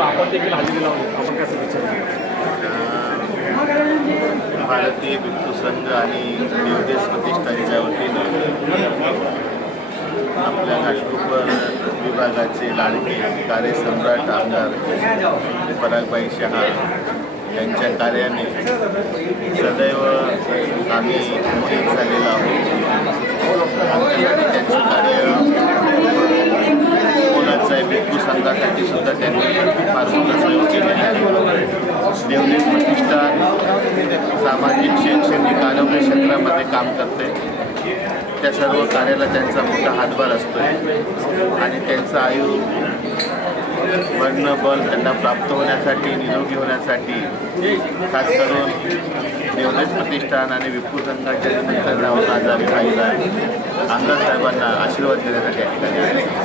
तर आपण देखील हजेरी लावली आपण काय विचार भारतीय भिक्षू संघ आणि देवदेश प्रतिष्ठानच्या वतीनं आपल्या घाटकोपर विभागाचे लाडके कार्यसम्राट आमदार परागबाई शहा यांच्या कार्याने सदैव आम्ही मोहित झालेलो आहोत. आमच्यासाठी त्यांचं कार्य मुलांचा आहे भिक्खू संघासाठी सुद्धा त्यांनी फार मोठं सहयोग केलेलं आहे देवदेश प्रतिष्ठान सामाजिक शैक्षणिक आरोग्य क्षेत्रामध्ये काम करते. त्या सर्व कार्याला त्यांचा मोठा हातभार असतो आणि त्यांचं आयु वर्ण बल त्यांना प्राप्त होण्यासाठी निरोगी होण्यासाठी खास करून देवदेश प्रतिष्ठान आणि विपुल संघाच्या निमित्तानं जाऊन आजारी आम्ही आमदार साहेबांना आशीर्वाद देण्यासाठी या ठिकाणी